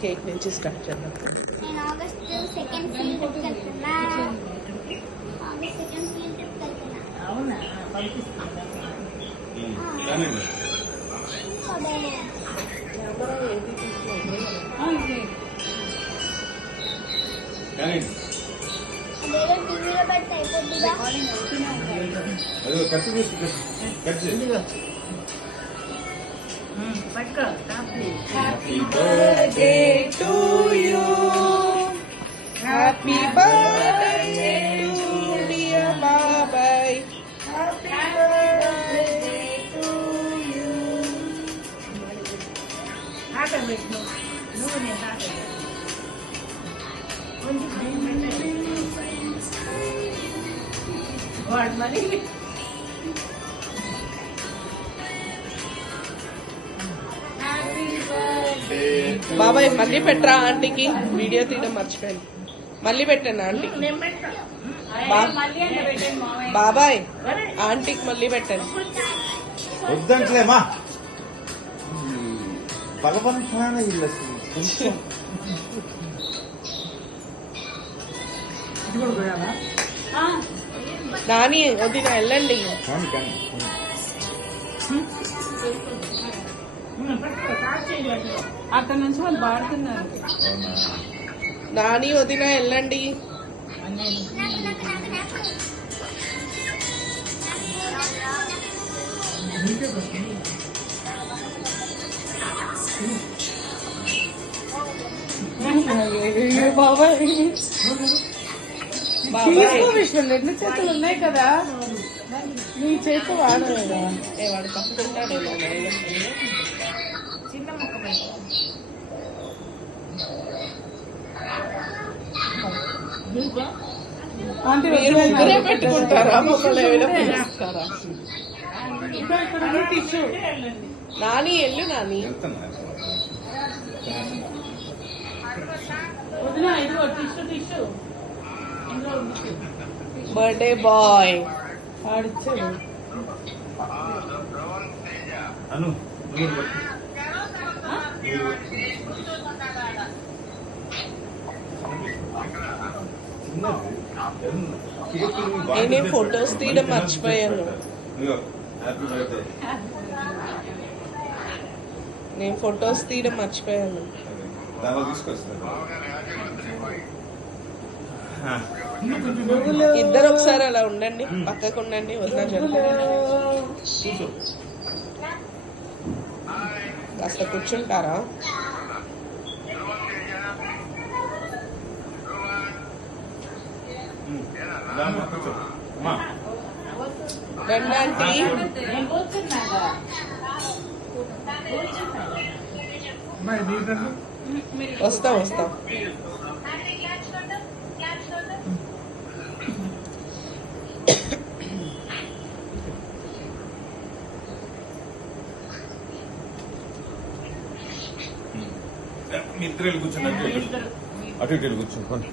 Cake నుంచి start చేద్దాం. నేను ఆగస్ట్ 2nd ఫీల్డ్ ట్రిప్ వెళ్తున్నా. ఆగస్ట్ 2nd ఫీల్డ్ ట్రిప్ వెళ్తున్నా. అవునా, పంపిస్తున్నా. అదేదో టీవీలో పెడితే అయిపోద్దిగా. Happy birthday to you, happy birthday to dear బాబాయ్, హ్యాపీ బర్త్డే టు యూ. నువ్వు నేను వాడు మరి బాబాయ్ మళ్ళీ పెట్టరా ఆంటీకి, వీడియో తీయడం మర్చిపోయాను. మళ్ళీ పెట్టాను ఆంటీకి. బాబాయ్ ఆంటీకి మళ్ళీ పెట్టాను. వద్దంటలేమా బలవంతమైన ఇల్లు నాని వదిన వెళ్ళండి. అక్కడ నుంచి వాళ్ళు పాడుతున్నారు. నాని వదిన వెళ్ళండి. బాబాయ్ విశ్వం రెండు చేతులు ఉన్నాయి కదా, నీ చేతి వాడలేదా? వాడు తప్పుకుంటాడేమో. చిన్న మొక్క మీరు ముగ్గురే పెట్టుకుంటారా, మమ్మల్ని ఏమైనా పిలుస్తారా? టిష్యూ. నాని ఎల్లు నాని. వదినా ఇదిగో టిష్యూ టిష్యూ. బర్త్డే బాయ్ ఆడిచ్చాడు. అను నేనే ఫొటోస్ తీయడం మర్చిపోయాను. నేను ఫొటోస్ తీయడం మర్చిపోయాను. ఇద్దరు ఒకసారి అలా ఉండండి, పక్కకు ఉండండి. వదిన కాస్త కూర్చుంటారా? రండి ఆంటీ. వస్తాం వస్తాం. మీ ఇద్దరు వెళ్ళి కూర్చున్నారు, అటు ఇటు వెళ్ళి కూర్చోండి.